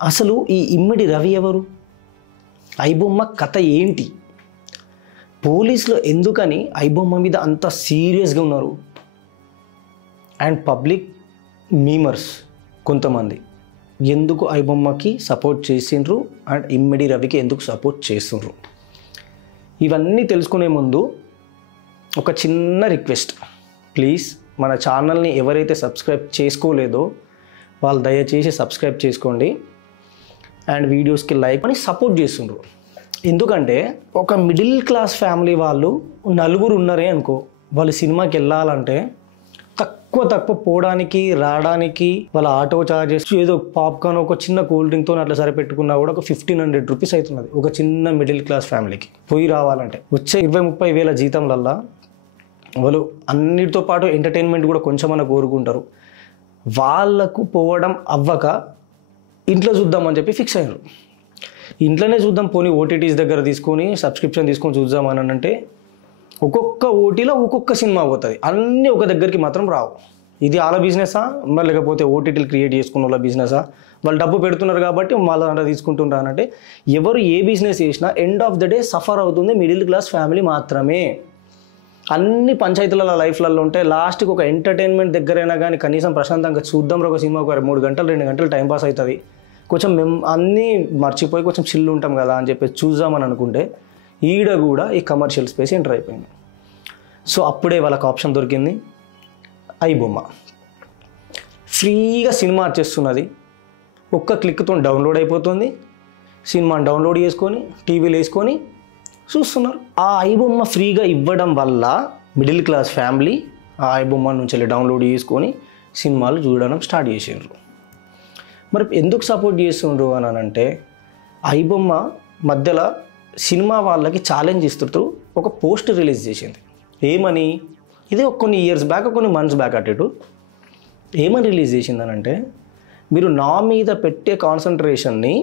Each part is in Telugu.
అసలు ఈ ఇమ్మడి రవి ఎవరు? ఐబొమ్మ కథ ఏంటి? పోలీసులు ఎందుకని ఐబొమ్మ మీద అంత సీరియస్గా ఉన్నారు? అండ్ పబ్లిక్ మీమర్స్ కొంతమంది ఎందుకు ఐబొమ్మకి సపోర్ట్ చేసిండ్రు అండ్ ఇమ్మడి రవికి ఎందుకు సపోర్ట్ చేస్తుండ్రు? ఇవన్నీ తెలుసుకునే ముందు ఒక చిన్న రిక్వెస్ట్, ప్లీజ్ మన ఛానల్ని ఎవరైతే సబ్స్క్రైబ్ చేసుకోలేదో వాళ్ళు దయచేసి సబ్స్క్రైబ్ చేసుకోండి అండ్ వీడియోస్కి లైక్ అని సపోర్ట్ చేస్తుండ్రు. ఎందుకంటే ఒక మిడిల్ క్లాస్ ఫ్యామిలీ వాళ్ళు నలుగురు ఉన్నారే అనుకో, వాళ్ళు సినిమాకి వెళ్ళాలంటే తక్కువ పోవడానికి రావడానికి వాళ్ళ ఆటో ఛార్జెస్, ఏదో పాప్కార్న్ ఒక చిన్న కూల్ డ్రింక్తో అట్లా సరిపెట్టుకున్నా కూడా ఒక 1500 రూపీస్ అవుతున్నది ఒక చిన్న మిడిల్ క్లాస్ ఫ్యామిలీకి పోయి రావాలంటే. వచ్చే 20-30 వేల జీతంలల్లా వాళ్ళు అన్నిటితో పాటు ఎంటర్టైన్మెంట్ కూడా కొంచెమన్నా కోరుకుంటారు. వాళ్ళకు పోవడం అవ్వక ఇంట్లో చూద్దామని చెప్పి ఫిక్స్ అయ్యారు. ఇంట్లోనే చూద్దాం పోనీ ఓటీటీస్ దగ్గర తీసుకొని సబ్స్క్రిప్షన్ తీసుకొని చూద్దామని అంటే ఒక్కొక్క ఓటీలో ఒక్కొక్క సినిమా పోతుంది, అన్నీ ఒక దగ్గరికి మాత్రం రావు. ఇది వాళ్ళ బిజినెసా మరి లేకపోతే ఓటీటీలు క్రియేట్ చేసుకున్న వాళ్ళ బిజినెసా? వాళ్ళు డబ్బు పెడుతున్నారు కాబట్టి వాళ్ళ అంటే తీసుకుంటున్నారంటే ఎవరు ఏ బిజినెస్ చేసినా end of the day suffer అవుతుంది మిడిల్ క్లాస్ ఫ్యామిలీ మాత్రమే. అన్ని పంచాయతీల లైఫ్లలో ఉంటే లాస్ట్కి ఒక ఎంటర్టైన్మెంట్ దగ్గరైనా కానీ కనీసం ప్రశాంతంగా చూద్దాం ఒక సినిమా ఒక 3 గంటలు 2 గంటలు టైంపాస్ అవుతుంది, కొంచెం మేము అన్నీ మర్చిపోయి కొంచెం చిల్లు ఉంటాం కదా అని చెప్పి చూద్దామని అనుకుంటే ఈడ కూడా ఈ కమర్షియల్ స్పేస్ ఎంటర్ అయిపోయింది. సో అప్పుడే వాళ్ళకి ఆప్షన్ దొరికింది ఐబొమ్మ. ఫ్రీగా సినిమా వచ్చేస్తున్నది, ఒక్క క్లిక్తో డౌన్లోడ్ అయిపోతుంది. సినిమాని డౌన్లోడ్ చేసుకొని టీవీలో వేసుకొని చూస్తున్నారు. ఆ ఐబొమ్మ ఫ్రీగా ఇవ్వడం వల్ల మిడిల్ క్లాస్ ఫ్యామిలీ ఆ ఐబొమ్మ నుంచి వెళ్ళి డౌన్లోడ్ చేసుకొని సినిమాలు చూడడం స్టార్ట్ చేసిండ్రు. మరి ఎందుకు సపోర్ట్ చేస్తుండ్రు అని అంటే ఐబొమ్మ మధ్యలో సినిమా వాళ్ళకి ఛాలెంజ్ ఇస్తూ ఒక పోస్ట్ రిలీజ్ చేసింది. ఏమని? ఇది కొన్ని ఇయర్స్ బ్యాక్ కొన్ని మంత్స్ బ్యాక్ అటు ఏమని రిలీజ్ చేసిందనంటే, మీరు నా మీద పెట్టే కాన్సన్ట్రేషన్ని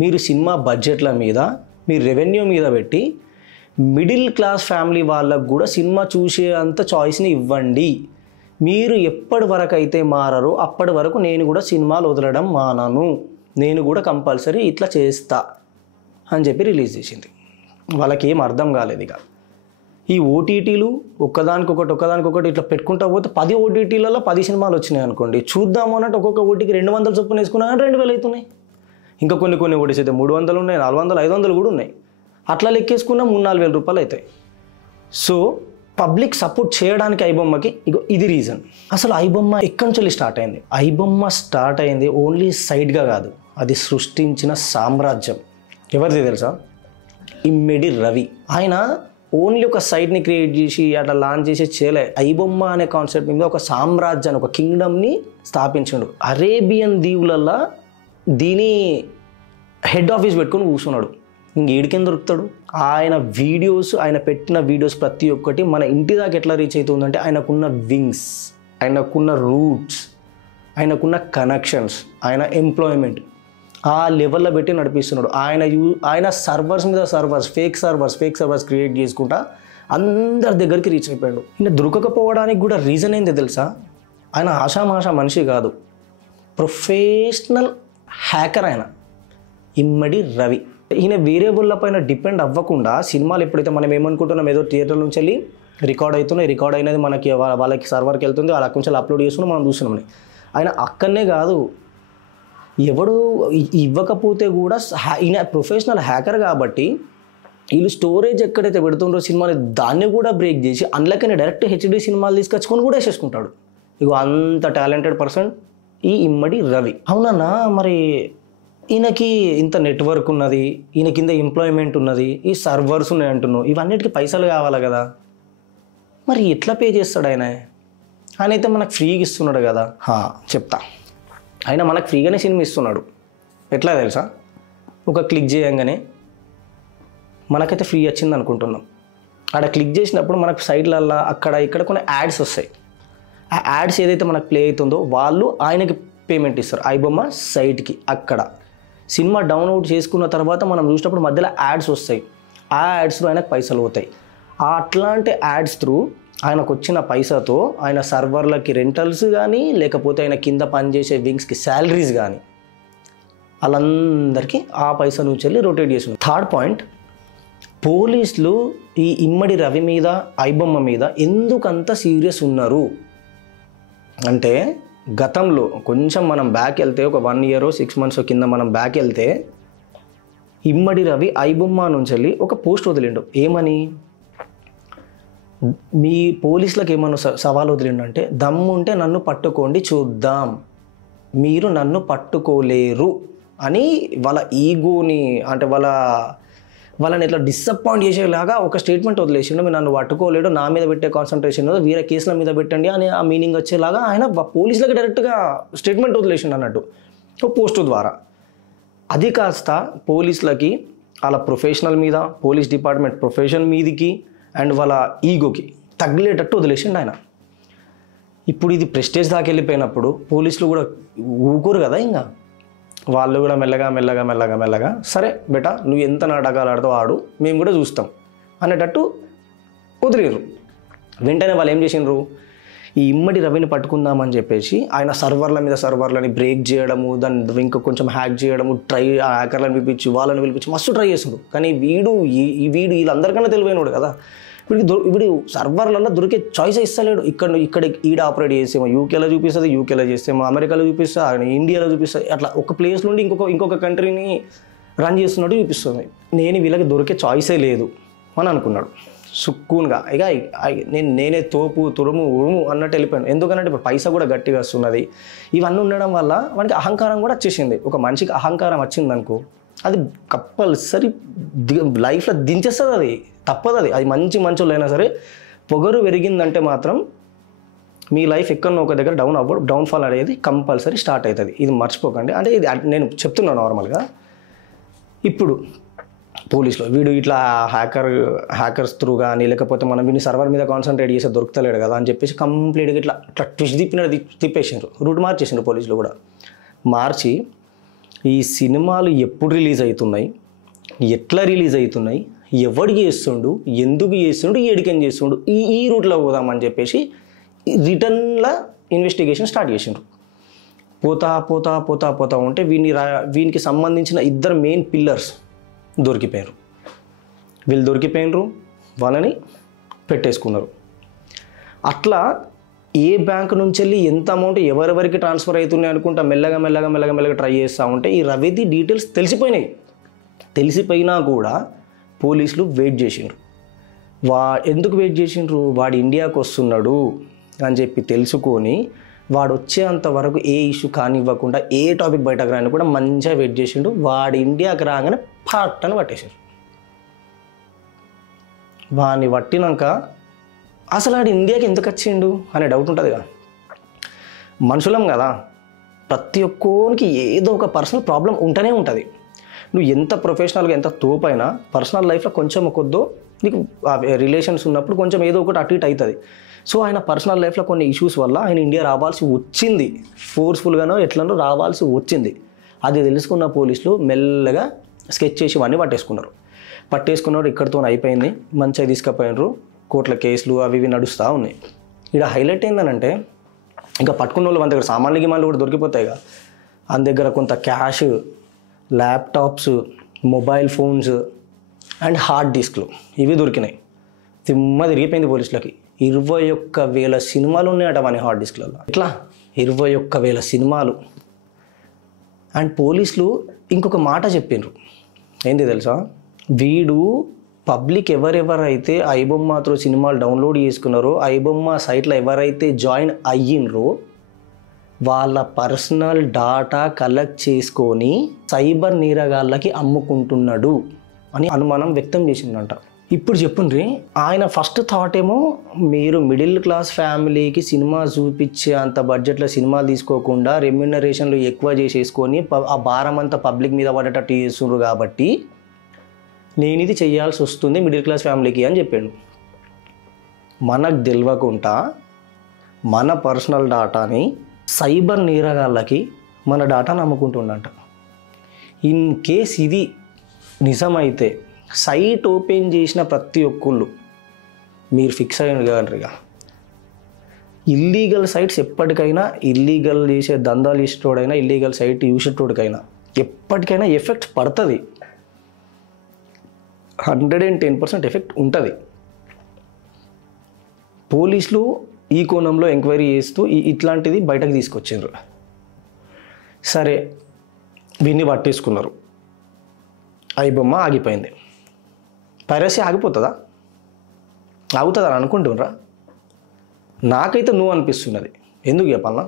మీరు సినిమా బడ్జెట్ల మీద మీ రెవెన్యూ మీద పెట్టి మిడిల్ క్లాస్ ఫ్యామిలీ వాళ్ళకు కూడా సినిమా చూసే అంత చాయిస్ని ఇవ్వండి. మీరు ఎప్పటి వరకు అయితే మారరో అప్పటి వరకు నేను కూడా సినిమాలు వదలడం మానను, నేను కూడా కంపల్సరీ ఇట్లా చేస్తా అని చెప్పి రిలీజ్ చేసింది. వాళ్ళకి ఏం అర్థం కాలేదు. ఇక ఈ ఓటీటీలు ఒక్కదానికొకటి ఇట్లా పెట్టుకుంటా పోతే 10 ఓటీటీలలో 10 సినిమాలు వచ్చినాయి అనుకోండి, చూద్దాము అన్నట్టు ఒక్కొక్క ఓటీకి 200 చొప్పున వేసుకున్నా కానీ 2000 అవుతున్నాయి. ఇంకా కొన్ని ఓటీస్ అయితే 300 ఉన్నాయి, 400, 500 కూడా ఉన్నాయి. అట్లా లెక్కేసుకున్నా 3-4 వేల రూపాయలు అవుతాయి. సో పబ్లిక్ సపోర్ట్ చేయడానికి ఐబొమ్మకి ఇది రీజన్. అసలు ఐబొమ్మ ఎక్కడి నుంచి స్టార్ట్ అయింది? ఐబొమ్మ స్టార్ట్ అయింది ఓన్లీ సైడ్గా కాదు, అది సృష్టించిన సామ్రాజ్యం ఎవరిది తెలుసా? ఇమ్మడి రవి. ఆయన ఓన్లీ ఒక సైట్ని క్రియేట్ చేసి అట్లా లాంచ్ చేసి చేయలే. ఐబొమ్మ అనే కాన్సెప్ట్ మీద ఒక సామ్రాజ్యాన్ని, ఒక కింగ్డమ్ని స్థాపించాడు. అరేబియన్ దీవులల్లో దీని హెడ్ ఆఫీస్ పెట్టుకొని కూర్చున్నాడు. ఇంకేడికేం దొరుకుతాడు? ఆయన వీడియోస్, ఆయన పెట్టిన వీడియోస్ ప్రతి ఒక్కటి మన ఇంటి దాకా ఎట్లా రీచ్ అవుతుందంటే ఆయనకున్న వింగ్స్, ఆయనకున్న రూట్స్, ఆయనకున్న కనెక్షన్స్, ఆయన ఎంప్లాయ్మెంట్ ఆ లెవెల్లో పెట్టి నడిపిస్తున్నాడు. ఆయన సర్వర్స్ మీద ఫేక్ సర్వర్స్ క్రియేట్ చేసుకుంటా అందరి దగ్గరికి రీచ్ అయిపోయాడు. ఈయన దొరకకపోవడానికి కూడా రీజన్ ఏంది తెలుసా? ఆయన ఆషామాషా మనిషి కాదు, ప్రొఫెషనల్ హ్యాకర్ ఆయన ఇమ్మడి రవి. ఈయన వేరియబుల్ల పైన డిపెండ్ అవ్వకుండా సినిమాలు ఎప్పుడైతే మనం ఏమనుకుంటున్నాం ఏదో థియేటర్ నుంచి వెళ్ళి రికార్డ్ అయినది మనకి వాళ్ళకి సర్వర్కి వెళ్తుంది, వాళ్ళ అక్కడి నుంచి అప్లోడ్ చేసుకుని మనం చూస్తున్నామని. ఆయన అక్కడనే కాదు, ఎవడు ఇవ్వకపోతే కూడా ఈయన ప్రొఫెషనల్ హ్యాకర్ కాబట్టి వీళ్ళు స్టోరేజ్ ఎక్కడైతే పెడుతుండ్రో సినిమాని దాన్ని కూడా బ్రేక్ చేసి అందులోకనే డైరెక్ట్ హెచ్డి సినిమాలు తీసుకొచ్చుకొని కూడా వేసేసుకుంటాడు. అంత టాలెంటెడ్ పర్సన్ ఈ ఇమ్మడి రవి. అవునన్నా, మరి ఈయనకి ఇంత నెట్వర్క్ ఉన్నది, ఈయన కింద ఎంప్లాయ్మెంట్ ఉన్నది, ఈ సర్వర్స్ ఉన్నాయి అంటున్నావు, ఇవన్నిటికీ పైసలు కావాలి కదా, మరి ఎట్లా పే చేస్తాడు ఆయన? ఆయన అయితే మనకు ఫ్రీగా ఇస్తున్నాడు కదా. చెప్తా. ఆయన మనకు ఫ్రీగానే సినిమా ఇస్తున్నాడు. ఎట్లా తెలుసా? ఒక క్లిక్ చేయంగానే మనకైతే ఫ్రీ వచ్చింది అనుకుంటున్నాం. అక్కడ క్లిక్ చేసినప్పుడు మనకు సైడ్లల్లో అక్కడ ఇక్కడ కొన్ని యాడ్స్ వస్తాయి. ఆ యాడ్స్ ఏదైతే మనకు ప్లే అవుతుందో వాళ్ళు ఆయనకి పేమెంట్ ఇస్తారు ఐబొమ్మ సైట్కి. అక్కడ సినిమా డౌన్లోడ్ చేసుకున్న తర్వాత మనం చూసినప్పుడు మధ్యలో యాడ్స్ వస్తాయి. ఆ యాడ్స్లో ఆయనకు పైసలు పోతాయి. అట్లాంటి యాడ్స్ త్రూ ఆయనకు వచ్చిన పైసాతో ఆయన సర్వర్లకి రెంటల్స్ కానీ లేకపోతే ఆయన కింద పనిచేసే వింగ్స్కి శాలరీస్ కానీ వాళ్ళందరికీ ఆ పైసా నుంచి వెళ్ళి రొటేట్ చేస్తున్నారు. థర్డ్ పాయింట్, పోలీసులు ఈ ఇమ్మడి రవి మీద ఐబొమ్మ మీద ఎందుకంత సీరియస్ ఉన్నారు అంటే, గతంలో కొంచెం మనం బ్యాక్ వెళ్తే ఒక 1 year 6 months కింద మనం బ్యాక్ వెళ్తే ఇమ్మడి రవి ఐబొమ్మ నుంచి వెళ్ళి ఒక పోస్ట్ వదిలిండు. ఏమని, మీ పోలీసులకు ఏమన్నా సవాల్ వదిలిండంటే, దమ్ము ఉంటే నన్ను పట్టుకోండి చూద్దాం, మీరు నన్ను పట్టుకోలేరు అని వాళ్ళ ఈగోని అంటే వాళ్ళని ఇట్లా డిసప్పాయింట్ చేసేలాగా ఒక స్టేట్మెంట్ వదిలేసిండు. మీరు నన్ను పట్టుకోలేడు, నా మీద పెట్టే కాన్సన్ట్రేషన్ వేరే కేసుల మీద పెట్టండి అని ఆ మీనింగ్ వచ్చేలాగా ఆయన పోలీసులకి డైరెక్ట్గా స్టేట్మెంట్ వదిలేసిండు అన్నట్టు ఒక పోస్ట్ ద్వారా. అది కాస్త పోలీసులకి వాళ్ళ ప్రొఫెషనల్ మీద, పోలీస్ డిపార్ట్మెంట్ ప్రొఫెషన్ మీదికి అండ్ వాళ్ళ ఈగోకి తగిలేటట్టు వదిలేసిండు ఆయన. ఇప్పుడు ఇది ప్రెస్టేజ్ దాకా వెళ్ళిపోయినప్పుడు పోలీసులు కూడా ఊరుకోరు కదా, ఇంకా వాళ్ళు కూడా మెల్లగా సరే బేటా నువ్వు ఎంత నాటకాలు ఆడుతావు ఆడు, మేము కూడా చూస్తాం అనేటట్టు వదిలేరు. వెంటనే వాళ్ళు ఏం చేసిండ్రు, ఈ ఇమ్మడి రవిని పట్టుకుందామని చెప్పేసి ఆయన సర్వర్లని బ్రేక్ చేయడము, దాన్ని ఇంకా కొంచెం హ్యాక్ చేయడము, హ్యాకర్లను పిలిపించి వాళ్ళని పిలిపించి మస్తు ట్రై చేసిండ్రు. కానీ వీడు వీళ్ళందరికన్నా తెలివైనడు కదా, ఇప్పుడు సర్వర్లలో దొరికే చాయిస్ ఇస్తలేడు. ఇక్కడ ఈడ ఆపరేట్ చేసేమో యూకేలో చూపిస్తుంది, యూకేలో చేస్తేమో అమెరికాలో చూపిస్తా, ఇండియాలో చూపిస్తుంది, అట్లా ఒక ప్లేస్ నుండి ఇంకొక కంట్రీని రన్ చేస్తున్నట్టు చూపిస్తుంది. నేను వీళ్ళకి దొరికే చాయిసే లేదు అని అనుకున్నాడు సుక్కూన్గా. ఇక నేనే తోపు తురుము ఉరుము అన్నట్టు వెళ్ళిపోయాను. ఎందుకంటే ఇప్పుడు పైసా కూడా గట్టిగా వస్తున్నది. ఇవన్నీ ఉండడం వల్ల వానికి అహంకారం కూడా వచ్చేసింది. ఒక మనిషికి అహంకారం వచ్చిందనుకో, అది కంపల్సరీ లైఫ్లో దించేస్తుంది, అది తప్పదు. అది మంచోళ్ళు అయినా సరే పొగరు పెరిగిందంటే మాత్రం మీ లైఫ్ ఎక్కడో ఒక దగ్గర డౌన్ఫాల్ అనేది కంపల్సరీ స్టార్ట్ అవుతుంది. ఇది మర్చిపోకండి. అంటే ఇది నేను చెప్తున్నాను నార్మల్గా. ఇప్పుడు పోలీసులో వీడు ఇట్లా హ్యాకర్స్ త్రూ కానీ లేకపోతే మనం వీడిని సర్వర్ మీద కాన్సన్ట్రేట్ చేస్తే దొరుకుతలేడు కదా అని చెప్పేసి కంప్లీట్గా ఇట్లా ట్విస్ట్ తిప్పేసిండ్రు, రూట్ మార్చేసిండ్రు పోలీసులు కూడా. మార్చి ఈ సినిమాలు ఎప్పుడు రిలీజ్ అవుతున్నాయి, ఎట్లా రిలీజ్ అవుతున్నాయి, ఎవడు చేస్తుండు, ఎందుకు చేస్తుండు, ఏడికని చేస్తుండు, ఈ రూట్లో పోదామని చెప్పేసి రిటర్న్లో ఇన్వెస్టిగేషన్ స్టార్ట్ చేసిండ్రు. పోతా ఉంటే వీనికి సంబంధించిన 2 మెయిన్ పిల్లర్స్ దొరికిపోయారు. వీళ్ళు దొరికిపోయినరు, వాళ్ళని పెట్టేసుకున్నారు. అట్లా ఏ బ్యాంక్ నుంచి వెళ్ళి ఎంత అమౌంట్ ఎవరెవరికి ట్రాన్స్ఫర్ అవుతున్నాయి అనుకుంటా మెల్లగా ట్రై చేస్తూ ఉంటే ఈ రవిది డీటెయిల్స్ తెలిసిపోయినా కూడా పోలీసులు వెయిట్ చేసిండ్రు. ఎందుకు వెయిట్ చేసిండ్రు, వాడు ఇండియాకు వస్తున్నాడు అని చెప్పి తెలుసుకొని వాడు వచ్చేంత వరకు ఏ ఇష్యూ కానివ్వకుండా ఏ టాపిక్ బయటకు రాని కూడా మంచిగా వెయిట్ చేసిండు. వాడు ఇండియాకి రాగానే పాటను పట్టేసారు. వాడిని పట్టినాక అసలు వాడు ఇండియాకి ఎందుకు వచ్చిండు అనే డౌట్ ఉంటుంది కదా. మనుషులం కదా, ప్రతి ఒక్కరికి ఏదో ఒక పర్సనల్ ప్రాబ్లం ఉంటూనే ఉంటుంది. నువ్వు ఎంత ప్రొఫెషనల్గా ఎంత తోపైనా పర్సనల్ లైఫ్లో కొంచెం కొద్దో నీకు రిలేషన్స్ ఉన్నప్పుడు కొంచెం ఏదో ఒకటి అటు ఇటు అవుతుంది. సో ఆయన పర్సనల్ లైఫ్లో కొన్ని ఇష్యూస్ వల్ల ఆయన ఇండియా రావాల్సి వచ్చింది, ఫోర్స్ఫుల్గానో ఎట్లనో రావాల్సి వచ్చింది. అది తెలుసుకున్న పోలీసులు మెల్లగా స్కెచ్ చేసి ఇవన్నీ పట్టేసుకున్నారు. ఇక్కడితో అయిపోయింది, మంచిగా తీసుకుపోయినారు. కోర్టుల కేసులు అవి ఇవి నడుస్తూ ఉన్నాయి. ఇక్కడ హైలైట్ ఏంటంటే ఇంకా పట్టుకున్న వాళ్ళు మన దగ్గర సామాన్లు కూడా దొరికిపోతాయిగా. మన దగ్గర కొంత cash, laptops, mobile phones and hard డిస్క్లు ఇవి దొరికినాయి. తిమ్మ తిరిగిపోయింది పోలీసులకి. 21,000 సినిమాలు ఉన్నాయట మన హార్డ్ డిస్క్లలో. ఇట్లా 21,000 సినిమాలు. అండ్ పోలీసులు ఇంకొక మాట చెప్పిండ్రు, ఏంటి తెలుసా, వీడు పబ్లిక్ ఎవరెవరైతే ఐబొమ్మ త్రూ సినిమాలు డౌన్లోడ్ చేసుకున్నారో, ఐబొమ్మ సైట్లో ఎవరైతే జాయిన్ అయ్యిండ్రో వాళ్ళ పర్సనల్ డాటా కలెక్ట్ చేసుకొని సైబర్ నేరగాళ్ళకి అమ్ముకుంటున్నాడు అని అనుమానం వ్యక్తం చేసిందంట. ఇప్పుడు చెప్పుండ్రి, ఆయన ఫస్ట్ థాట్ ఏమో మీరు మిడిల్ క్లాస్ ఫ్యామిలీకి సినిమా చూపించే అంత బడ్జెట్లో సినిమాలు తీసుకోకుండా రెమ్యూనరేషన్లు ఎక్కువ చేసేసుకొని ఆ భారం అంతా పబ్లిక్ మీద పడేటట్టు చేస్తుండ్రు కాబట్టి నేను ఇది చేయాల్సి వస్తుంది మిడిల్ క్లాస్ ఫ్యామిలీకి అని చెప్పాడు. మనకు తెలియకుండా మన పర్సనల్ డాటాని సైబర్ నేరగాళ్ళకి మన డాటాను అమ్ముకుంటుండంట. ఇన్ కేస్ ఇది నిజమైతే సైట్ ఓపెన్ చేసిన ప్రతి ఒక్కళ్ళు మీరు ఫిక్స్ అయ్యండి కదండ్రిగా, ఇల్లీగల్ సైట్స్ ఎప్పటికైనా ఇల్లీగల్ చేసే దందాలు చేసేటోడైనా ఇల్లీగల్ సైట్ చూసేటోడికైనా ఎప్పటికైనా ఎఫెక్ట్ పడుతుంది, 110% ఎఫెక్ట్ ఉంటుంది. పోలీసులు ఈ కోణంలో ఎంక్వైరీ చేస్తూ ఇట్లాంటిది బయటకు తీసుకొచ్చారు. సరే, వీడిని పట్టేసుకున్నారు, ఐబొమ్మ ఆగిపోయింది. పైరసీ ఆగిపోతుందా? ఆగుతుందా అని అనుకుంటున్నారా? నాకైతే నువ్వు అనిపిస్తున్నది. ఎందుకు చెప్పాలన్నా,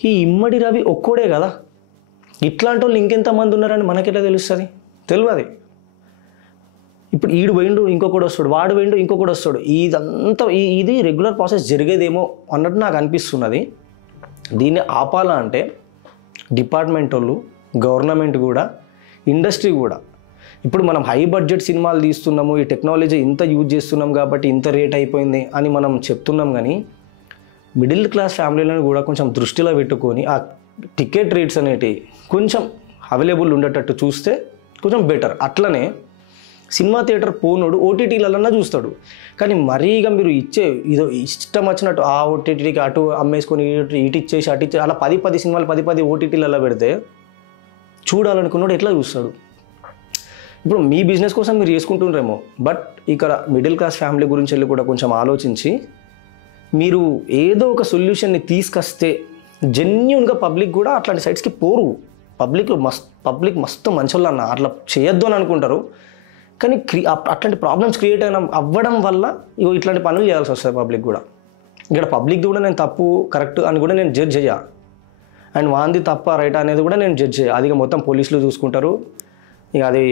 ఈ ఇమ్మడి రవి ఒక్కోడే కదా, ఇట్లాంటి వాళ్ళు ఇంకెంతమంది ఉన్నారని మనకెట్లా తెలుస్తుంది? తెలియదు. ఇప్పుడు ఈడు పోయిండు ఇంకొకటి వస్తాడు, వాడు పోయిండు ఇంకొకటి వస్తాడు, ఇదంతా ఇది రెగ్యులర్ ప్రాసెస్ జరిగేదేమో అన్నట్టు నాకు అనిపిస్తున్నది. దీన్ని ఆపాలా అంటే డిపార్ట్మెంట్ వాళ్ళు, గవర్నమెంట్ కూడా, ఇండస్ట్రీ కూడా. ఇప్పుడు మనం హై బడ్జెట్ సినిమాలు తీస్తున్నాము, ఈ టెక్నాలజీ ఇంత యూజ్ చేస్తున్నాం కాబట్టి ఇంత రేట్ అయిపోయింది అని మనం చెప్తున్నాం. కానీ మిడిల్ క్లాస్ ఫ్యామిలీలను కూడా కొంచెం దృష్టిలో పెట్టుకొని ఆ టికెట్ రేట్స్ అనేటివి కొంచెం అవైలబుల్ ఉండేటట్టు చూస్తే కొంచెం బెటర్. అట్లనే సినిమా థియేటర్ పోనోడు ఓటీటీలన్నా చూస్తాడు. కానీ మరీగా మీరు ఇదో ఇష్టం వచ్చినట్టు ఆ ఓటీటీకి అటు అమ్మేసుకొని ఇటు ఇచ్చేసి అటు ఇచ్చేసి అలా 10 సినిమాలు 10 ఓటీటీలలో పెడితే చూడాలనుకున్నాడు ఎట్లా చూస్తాడు? ఇప్పుడు మీ బిజినెస్ కోసం మీరు చేసుకుంటున్నారేమో, బట్ ఇక్కడ మిడిల్ క్లాస్ ఫ్యామిలీ గురించి వెళ్ళి కూడా కొంచెం ఆలోచించి మీరు ఏదో ఒక సొల్యూషన్ని తీసుకొస్తే జెన్యున్గా పబ్లిక్ కూడా అట్లాంటి సైట్స్కి పోరు. పబ్లిక్ మస్తు మంచోళ్ళు అన్న, అట్లా చేయొద్దు అని అనుకుంటారు. కానీ అట్లాంటి ప్రాబ్లమ్స్ క్రియేట్ అవ్వడం వల్ల ఇట్లాంటి పనులు చేయాల్సి వస్తుంది పబ్లిక్ కూడా. ఇక్కడ పబ్లిక్ కూడా నేను తప్పు కరెక్ట్ అని కూడా నేను జడ్జ్ చేయ, అండ్ వాంది తప్ప రైట్ అనేది కూడా నేను జడ్జ్ చేయ. అది మొత్తం పోలీసులు చూసుకుంటారు, ఇక అది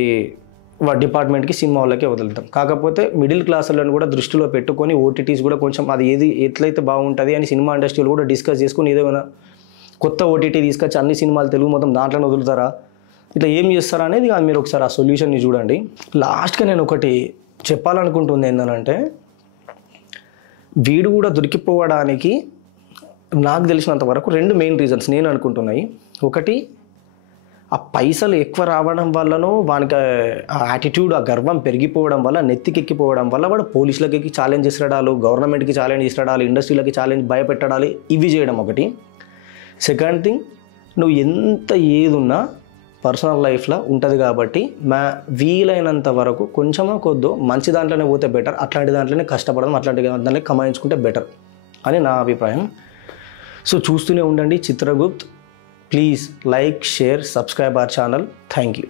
డిపార్ట్మెంట్కి, సినిమా వాళ్ళకే వదులుతాం. కాకపోతే మిడిల్ క్లాసులను కూడా దృష్టిలో పెట్టుకొని ఓటీటీస్ కూడా కొంచెం అది ఎట్లయితే బాగుంటుంది అని సినిమా ఇండస్ట్రీలో కూడా డిస్కస్ చేసుకుని ఏదైనా కొత్త ఓటీటీ తీసుకొచ్చి అన్ని సినిమాలు తెలుగు మొత్తం దాంట్లోనే వదులుతారా, ఇట్లా ఏం చేస్తారా అనేది మీరు ఒకసారి ఆ సొల్యూషన్ని చూడండి. లాస్ట్గా నేను ఒకటి చెప్పాలనుకుంటుంది ఏంటంటే, వీడు కూడా దొరికిపోవడానికి నాకు తెలిసినంత వరకు 2 మెయిన్ రీజన్స్ నేను అనుకుంటున్నాయి. ఒకటి, ఆ పైసలు ఎక్కువ రావడం వల్లనో వానికి ఆ యాటిట్యూడ్, ఆ గర్వం పెరిగిపోవడం వల్ల, నెత్తికెక్కిపోవడం వల్ల వాడు పోలీసులకి ఛాలెంజ్ చేసడాలు, గవర్నమెంట్కి ఛాలెంజ్ చేసడాలు, ఇండస్ట్రీలకి ఛాలెంజ్ భయపెట్టడాలి, ఇవి చేయడం ఒకటి. సెకండ్ థింగ్, నువ్వు ఎంత ఏదున్నా పర్సనల్ లైఫ్లో ఉంటుంది కాబట్టి వీలైనంత వరకు కొంచెమో కొద్దో మంచి దాంట్లోనే పోతే బెటర్, అట్లాంటి దాంట్లోనే కష్టపడడం, అట్లాంటి దాంట్లోనే కమాయించుకుంటే బెటర్ అని నా అభిప్రాయం. సో చూస్తూనే ఉండండి Chitragupt. Please like, share, subscribe our channel. Thank you.